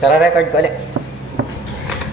So, record ko ulit.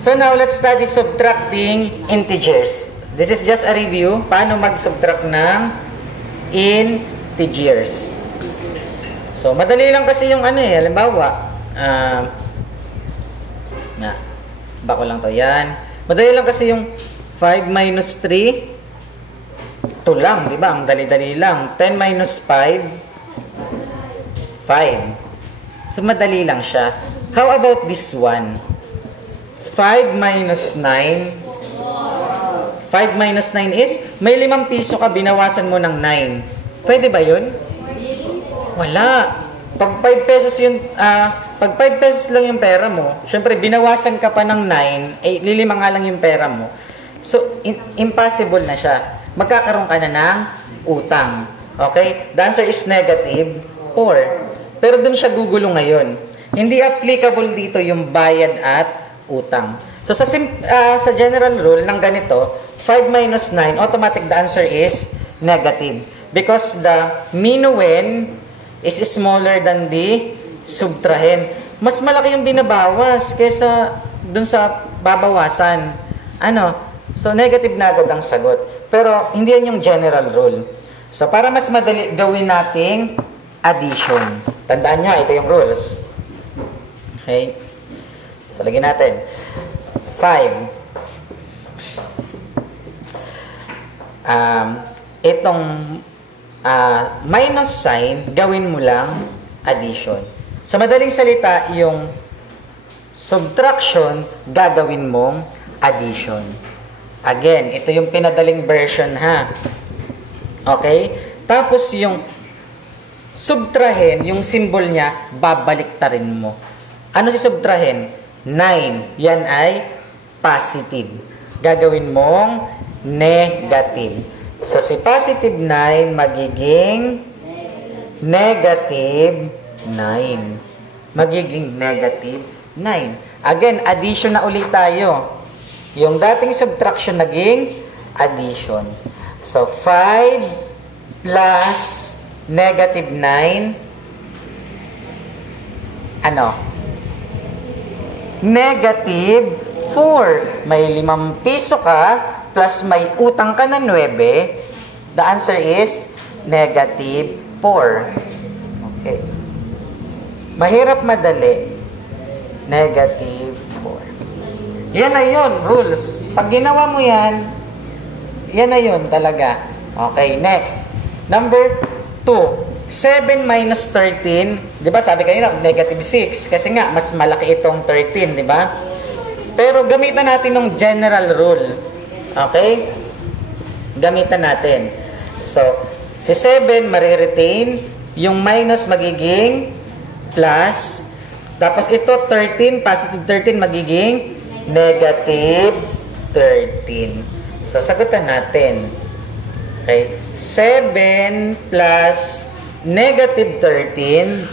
So, now, let's study subtracting integers. This is just a review. Paano mag-subtract ng integers. So, madali lang kasi yung ano eh. Halimbawa, bako lang to. Yan. Madali lang kasi yung 5 minus 3. Ito lang, di ba? Ang dali-dali lang. 10 minus 5. 5. So, madali lang siya. How about this one? 5 minus 9. 5 minus 9 is, may 5 piso ka, binawasan mo ng 9. Pwede ba yun? Wala. Pag 5 pesos yun, pag 5 pesos lang yung pera mo, syempre, binawasan ka pa ng 9, eh, lilima nga lang yung pera mo. So, impossible na siya. Magkakaroon ka na ng utang. Okay? The answer is negative 4. Pero dun siya gugulo ngayon. Hindi applicable dito yung bayad at utang. So, sa general rule ng ganito, 5 minus 9, automatic the answer is negative. Because the minuend is smaller than the subtrahen. Mas malaki yung binabawas kaysa dun sa babawasan. Ano? So, negative na agad ang sagot. Pero, hindi yan yung general rule. So, para mas madali gawin nating addition. Tandaan nyo, ito yung rules. Okay? So, lagyan natin. 5. Itong minus sign, gawin mo lang addition. Sa madaling salita, yung subtraction, gagawin mong addition. Again, ito yung pinadaling version ha. Okay? Tapos yung subtrahen, yung symbol niya, babaliktarin mo. Ano si subtrahen? 9. Yan ay positive. Gagawin mong negative. So, si positive 9 magiging negative 9. Magiging negative 9. Again, addition na ulit tayo. Yung dating subtraction naging addition. So, 5 plus negative 9. Ano? Negative 4. May 5 piso ka, plus may utang ka na 9, the answer is negative 4. Okay. Mahirap madali. Negative 4. Yan na yun, rules. Pag ginawa mo yan, yan na yun talaga. Okay, next. Number 2. 7 minus 13. Di ba sabi kanina, negative 6. Kasi nga, mas malaki itong 13, di ba? Pero gamitan natin ng general rule. Okay? Gamitan natin. So, si 7 mariretain, yung minus magiging plus, tapos ito 13, positive 13 magiging negative 13. So, sagutan natin. Okay? 7 plus negative 13,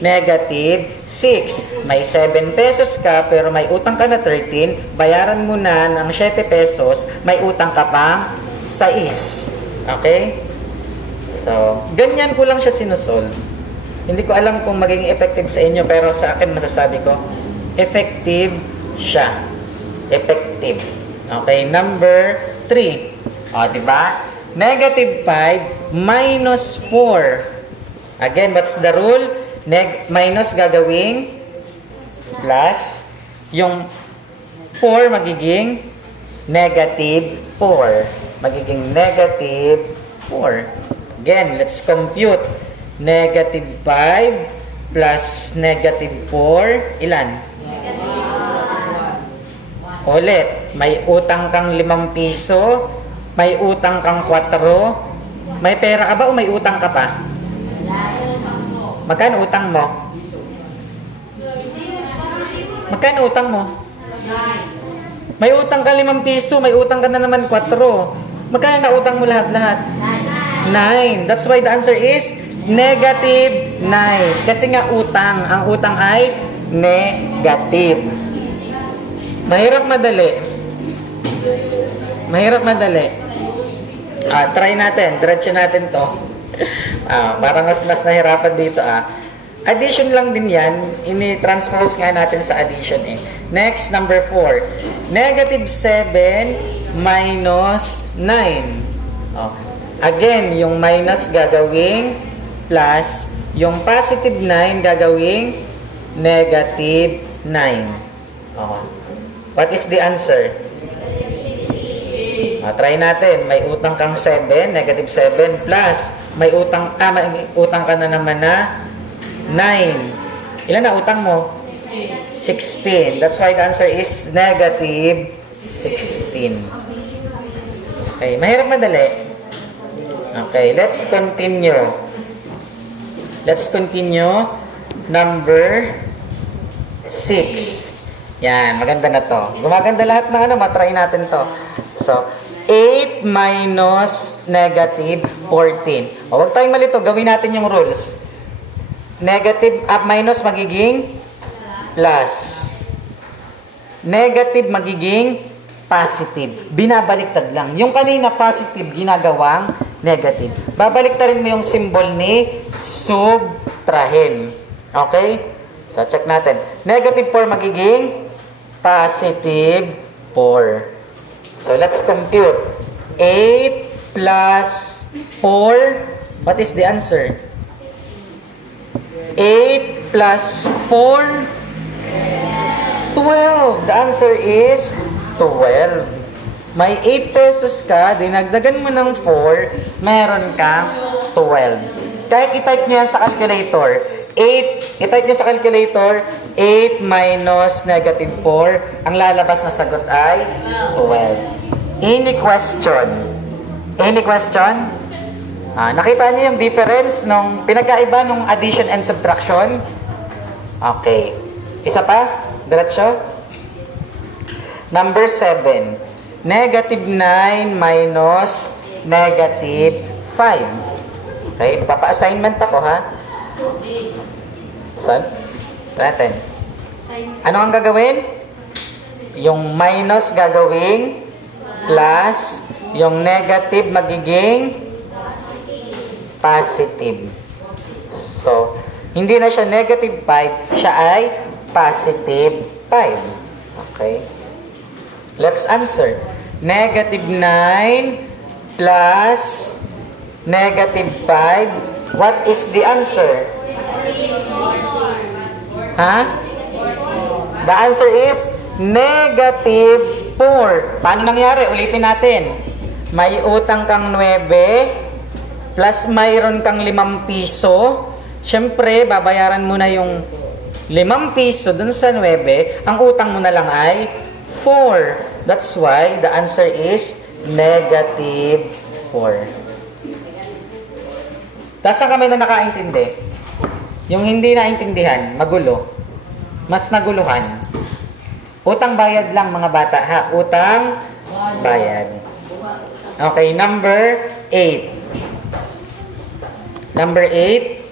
negative 6. May 7 pesos ka, pero may utang ka na 13. Bayaran mo na ng 7 pesos, may utang ka pang 6. Okay? So, ganyan ko lang siya sinusolve. Hindi ko alam kung magiging effective sa inyo, pero sa akin masasabi ko, effective siya. Effective. Okay, number 3. O, diba? Negative 5 minus 4. Again, what's the rule? Minus gagawing plus. Yung 4 magiging negative 4. Magiging negative 4. Again, let's compute. Negative 5 plus negative 4. Ilan? Ulit. May utang kang 5 piso. May utang kang 4. May pera ka ba o may utang ka pa? Magkano utang mo? Magkano utang mo? May utang ka 5 piso, may utang ka na naman 4. Magkano na utang mo lahat-lahat? 9. That's why the answer is negative 9. Kasi nga utang. Ang utang ay negative. Mahirap madali. Mahirap madali. Try natin. Diretso natin to. Parang mas nahirapan dito. Addition lang din yan. Ini-transpose nga natin sa addition eh. Next, number 4. Negative 7 minus 9. Oh. Again, yung minus gagawing plus. Yung positive 9 gagawing negative 9. Oh. What is the answer? Try natin. May utang kang 7, negative 7 plus. May utang ka na naman na 9. Ilan na utang mo? 16. That's why the answer is negative 16. Okay, mahirap madali. Okay, let's continue. Let's continue. Number 6. Yan, maganda na to. Gumaganda lahat ng ano, matry natin to. So, 8 minus negative 14. O, huwag tayong malito. Gawin natin yung rules. Negative up minus magiging plus. Negative magiging positive. Binabaliktad lang. Yung kanina positive, ginagawang negative. Babaliktarin mo yung symbol ni subtrahin. Okay? So, check natin. Negative 4 magiging positive 4. So, let's compute. 8 plus 4. What is the answer? 8 plus 4, 12. The answer is 12. May 8 pesos ka, dinagdagan mo ng 4, meron kang 12. Kahit i-type nyo yan sa calculator, 8, i-type nyo sa calculator, 8 minus negative 4, ang lalabas na sagot ay 12. Any question? Any question? Nakita niyo yung difference nung pinagkaiba nung addition and subtraction? Okay. Isa pa? Diretso? Number 7. Negative 9 minus negative 5. Okay, papa-assignment ako ha. Saan? Natin. Ano ang gagawin? Yung minus gagawing plus, yung negative magiging positive. So, hindi na siya negative 5, siya ay positive 5. Okay? Let's answer. Negative 9 plus negative 5. What is the answer? Ha? The answer is negative 4. Paano nangyari? Ulitin natin. May utang kang 9 plus mayroon kang 5 piso. Siyempre, babayaran mo na yung 5 piso dun sa 9. Ang utang mo na lang ay 4. That's why the answer is negative 4. Tapos kami na nakaintindi. Yung hindi naintindihan, magulo. Mas naguluhan. Utang bayad lang mga bata ha. Utang bayad. Okay, number 8. Number 8.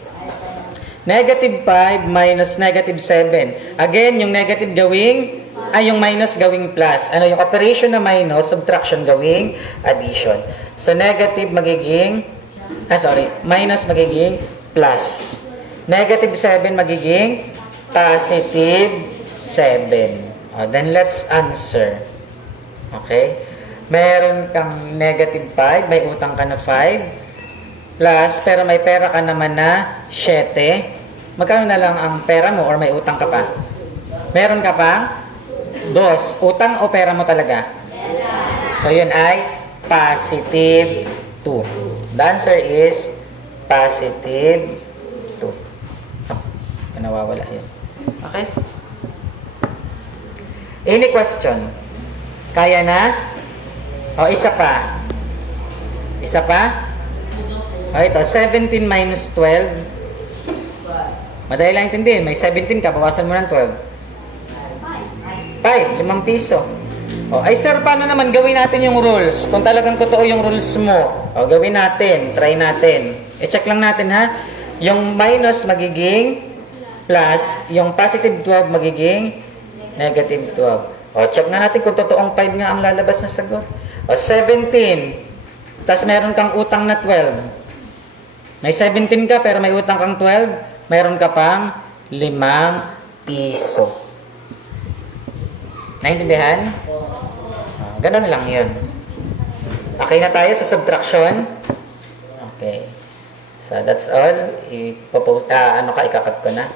Negative 5 minus negative 7. Again, yung negative gawing, yung minus gawing plus. Ano yung operation na minus, subtraction gawing addition. So, negative magiging, minus magiging plus. Negative 7 magiging positive 7. Then, let's answer. Okay? Meron kang negative 5, may utang ka na 5. Plus, pero may pera ka naman na 7. Magkano na lang ang pera mo or may utang ka pa? Meron ka pa? 2. Utang o pera mo talaga? So, yun ay positive 2. The answer is positive 2. Nawawala yun. Okay? Any question? Kaya na? O, isa pa. Isa pa? O, ito. 17 minus 12. Madali lang intindihin. May 17 ka. Bawasan mo ng 12. 5. 5 piso. O, ay sir, paano naman gawin natin yung rules? Kung talagang totoo yung rules mo. O, gawin natin. Try natin. I-check lang natin ha. Yung minus magiging plus. Yung positive 12 magiging negative 12. O, check na natin kung totoong 5 nga ang lalabas na sagot. O, 17. Tapos meron kang utang na 12. May 17 ka pero may utang kang 12. mayroon ka pang 5 piso. Naintindihan? Ganun lang yun. Okay na tayo sa subtraction? Okay. So, that's all. Ikakat ko na.